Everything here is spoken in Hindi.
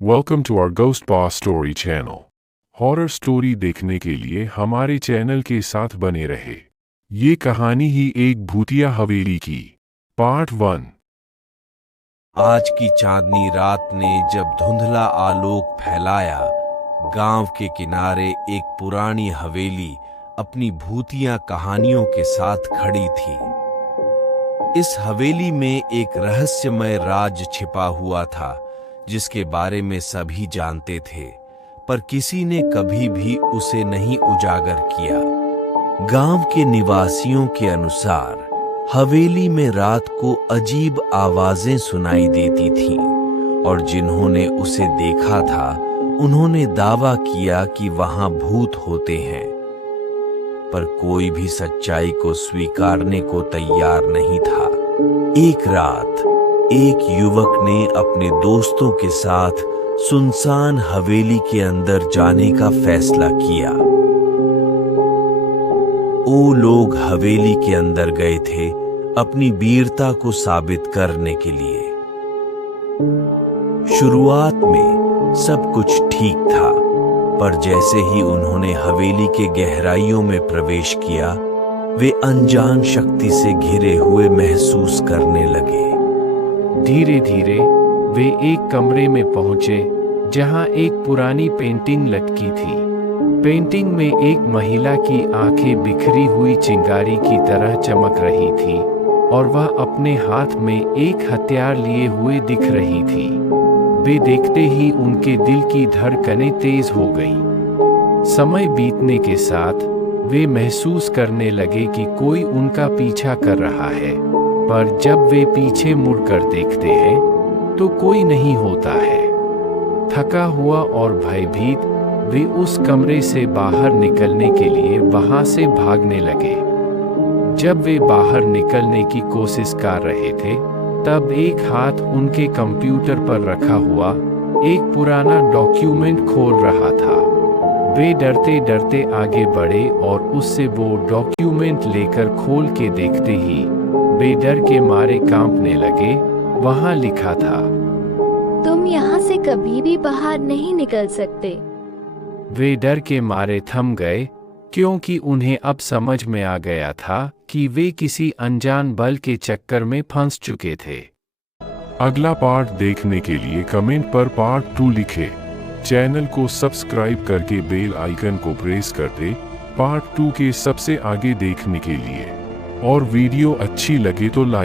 Welcome to our ghost boss story channel. Horror story देखने के लिए हमारे चैनल के साथ बने रहे। ये कहानी ही एक भूतिया हवेली की पार्ट 1। आज की चांदनी रात ने जब धुंधला आलोक फैलाया, गांव के किनारे एक पुरानी हवेली अपनी भूतिया कहानियों के साथ खड़ी थी। इस हवेली में एक रहस्यमय राज छिपा हुआ था जिसके बारे में सभी जानते थे, पर किसी ने कभी भी उसे नहीं उजागर किया। गांव के निवासियों के अनुसार हवेली में रात को अजीब आवाजें सुनाई देती थीं, और जिन्होंने उसे देखा था उन्होंने दावा किया कि वहां भूत होते हैं, पर कोई भी सच्चाई को स्वीकारने को तैयार नहीं था। एक रात एक युवक ने अपने दोस्तों के साथ सुनसान हवेली के अंदर जाने का फैसला किया। वो लोग हवेली के अंदर गए थे अपनी वीरता को साबित करने के लिए। शुरुआत में सब कुछ ठीक था, पर जैसे ही उन्होंने हवेली के गहराइयों में प्रवेश किया, वे अनजान शक्ति से घिरे हुए महसूस करने लगे। धीरे धीरे वे एक कमरे में पहुंचे जहां एक पुरानी पेंटिंग लटकी थी। पेंटिंग में एक महिला की आंखें बिखरी हुई चिंगारी की तरह चमक रही थी और वह अपने हाथ में एक हथियार लिए हुए दिख रही थी। वे देखते ही उनके दिल की धड़कनें तेज हो गईं। समय बीतने के साथ वे महसूस करने लगे कि कोई उनका पीछा कर रहा है, पर जब वे पीछे मुड़कर देखते हैं तो कोई नहीं होता है। थका हुआ और भयभीत वे उस कमरे से बाहर निकलने के लिए वहां से भागने लगे। जब वे बाहर निकलने की कोशिश कर रहे थे, तब एक हाथ उनके कंप्यूटर पर रखा हुआ एक पुराना डॉक्यूमेंट खोल रहा था। वे डरते डरते आगे बढ़े और उससे वो डॉक्यूमेंट लेकर खोल के देखते ही वे डर के मारे कांपने लगे। वहां लिखा था, तुम यहाँ से कभी भी बाहर नहीं निकल सकते। वे डर के मारे थम गए, क्योंकि उन्हें अब समझ में आ गया था कि वे किसी अनजान बल के चक्कर में फंस चुके थे। अगला पार्ट देखने के लिए कमेंट पर पार्ट 2 लिखें। चैनल को सब्सक्राइब करके बेल आइकन को प्रेस कर दे पार्ट 2 के सबसे आगे देखने के लिए। और वीडियो अच्छी लगे तो लाइक